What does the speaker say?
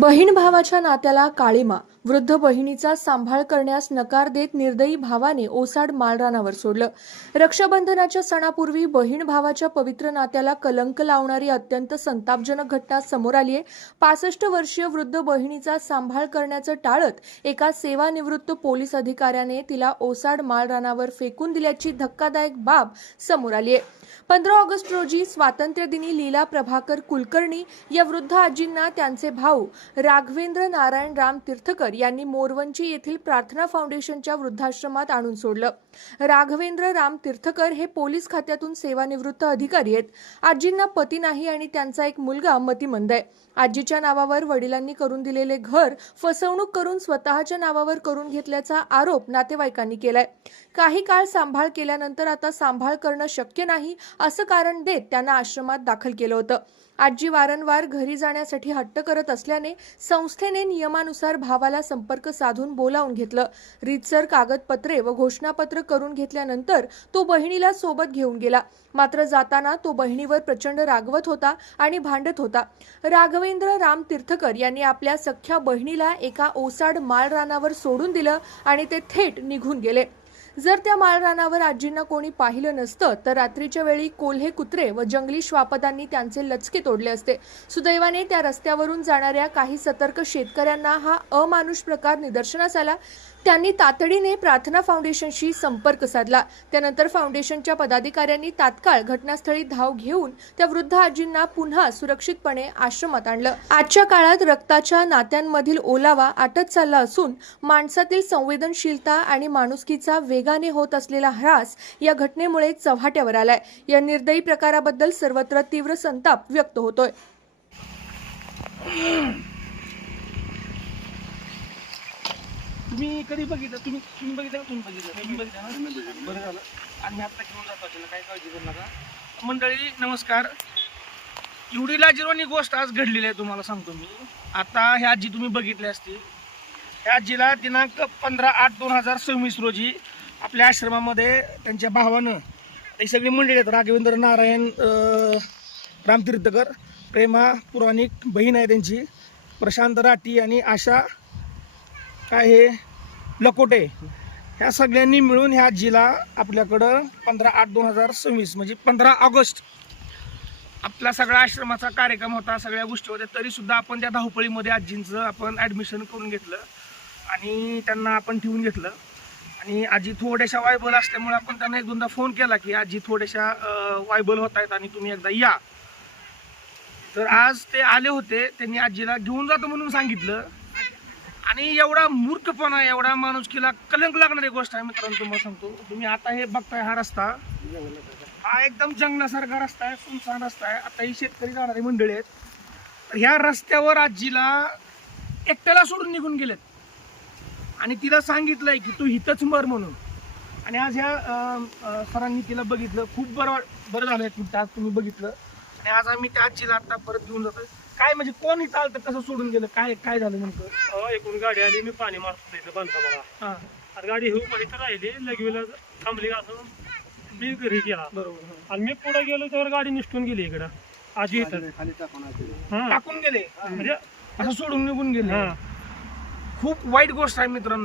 बहीण भावाच्या नात्याला काळीमा. वृद्ध बहिणीचा सांभाळ करण्यास नकार देत निर्दयी भावाने ओसाड माळरानावर सोडलं. रक्षाबंधनाच्या सणापूर्वी बहीण भावाच्या पवित्र नात्याला कलंक लावणारी अत्यंत संतापजनक घटना समोर आली आहे. 65 वर्षीय वृद्ध बहिणीचा सांभाळ करण्याचं टाळत एका सेवानिवृत्त पोलीस अधिकाऱ्याने तिला ओसाड माळरानावर फेकून दिल्याची धक्कादायक बाब समोर आली आहे. 15 ऑगस्ट रोजी स्वातंत्र्यदिनी लीला प्रभाकर कुलकर्णी या वृद्ध आजींना त्यांचे भाऊ राघवेंद्र नारायण राम तीर्थकर यांनी मोरवंची येथील प्रार्थना फाउंडेशनच्या वृद्धाश्रमात आणून सोडलं. राघवेंद्र राम तीर्थकर हे पोलीस खात्यातून सेवानिवृत्त अधिकारी आहेत. आजींना पती नाही आणि त्यांचा एक मुलगा मतिमंद आहे. आजीच्या नावावर वडिलांनी करून दिलेले घर फसवणूक करून स्वतःच्या नावावर करून घेतल्याचा आरोप नातेवाईकांनी केलाय. काही काळ सांभाळ केल्यानंतर आता सांभाळ करणं शक्य नाही असं कारण देत त्यांना आश्रमात दाखल केलं होतं. आजी वारंवार घरी जाण्यासाठी हट्ट करत असल्याने संस्थेने नियमानुसार भावाला संपर्क साधून बोलावून घेतलं. रीतसर कागदपत्रे व घोषणापत्र करून घेतल्यानंतर तो बहिणीला सोबत घेऊन गेला. मात्र जाताना तो बहिणीवर प्रचंड रागवत होता आणि भांडत होता. राघवेंद्र राम तीर्थकर यांनी आपल्या सख्ख्या बहिणीला एका ओसाड माळरानावर सोडून दिलं आणि ते थेट निघून गेले. जर त्या माळरानावर आजींना कोणी पाहिलं नसतं तर रात्रीच्या वेळी कोल्हे कुत्रे व जंगली श्वापदांनी त्यांचे लचके तोडले असते. सुदैवाने त्या रस्त्यावरून जाणाऱ्या काही सतर्क शेतकऱ्यांना हा अमानुष प्रकार निदर्शनास आला. त्यांनी तातडीने प्रार्थना फाउंडेशनशी संपर्क साधला. त्यानंतर फाउंडेशनच्या पदाधिकाऱ्यांनी तात्काळ घटनास्थळी धाव घेऊन त्या वृद्ध आजींना पुन्हा सुरक्षितपणे आश्रमात आणलं. आजच्या काळात रक्ताच्या नात्यांमधील ओलावा आटत चालला असून माणसातील संवेदनशीलता आणि माणुसकीचा वेगाने होत असलेला ह्रास या घटनेमुळे चव्हाट्यावर आलाय. या निर्दयी प्रकाराबद्दल सर्वत्र तीव्र संताप व्यक्त होतोय. तुम्ही कधी बघितलं? तुम्ही बघितलं का? तुम्ही बघितलं ना? बरं झालं. आणि मी आता घेऊन जातो, त्याला काय काळजी करू नका. मंडळी नमस्कार. एवढी लाजिरवाणी गोष्ट आज घडलेली आहे, तुम्हाला सांगतो मी. आता ह्या आजी तुम्ही बघितल्या असतील. ह्या आजीला दिनांक 15/8/2026 रोजी आपल्या आश्रमामध्ये त्यांच्या भावानं, ही सगळी मंडळी आहेत, राघवेंद्र नारायण राम तीर्थकर, प्रेमा पुराणिक बहीण आहे त्यांची, प्रशांत राठी आणि आशा काय हे लकोटे, ह्या सगळ्यांनी मिळून ह्या आजीला आपल्याकडं 15/8/2026 म्हणजे 15 ऑगस्ट आपला सगळा आश्रमाचा कार्यक्रम होता, सगळ्या गोष्टी होत्या. तरीसुद्धा आपण त्या धावपळीमध्ये आजींचं आपण ॲडमिशन करून घेतलं आणि त्यांना आपण ठेवून घेतलं. आणि आजी थोड्याशा वायबल असल्यामुळे आपण त्यांना एक दोनदा फोन केला की आजी थोड्याशा वायबल होत आहेत आणि तुम्ही एकदा या. तर आज ते आले होते. त्यांनी आजीला घेऊन जातो म्हणून सांगितलं. आणि एवढा मूर्खपणा, एवढा माणुसकीला कलंक लागणारी गोष्ट आहे मित्रांनो. तुम्हाला सांगतो, तुम्ही आता हे बघताय हा रस्ता, हा एकदम जंगलासारखा रस्ता आहे, सुनसान रस्ता आहे. आता ही शेतकरी जाणारी मंडळी आहेत. तर ह्या रस्त्यावर आजीला एकट्याला सोडून निघून गेलेत आणि तिला सांगितलंय की तू इथंच मर म्हणून. आणि आज ह्या सरांनी तिला बघितलं, खूप बरं झालं की आज तुम्ही बघितलं. आणि आज आम्ही त्या आजीला आता परत घेऊन जातोय. काय म्हणजे कोण इथं आलं, कसं सोडून गेलं, काय झालं नेमकं? एकूण गाडी आली, मी पाणी मारतो इथं बांधकामाला. हां, आता गाडी हे इथं राहिली, लगेला थांबली असं मी घरी गेला. बरोबर. आणि मी पुढे गेलो तर गाडी निष्ठून गेली इकडं. आजी इथं टाकून गेले म्हणजे असं सोडून निघून गेले. हा खूप वाईट गोष्ट आहे मित्रांनो.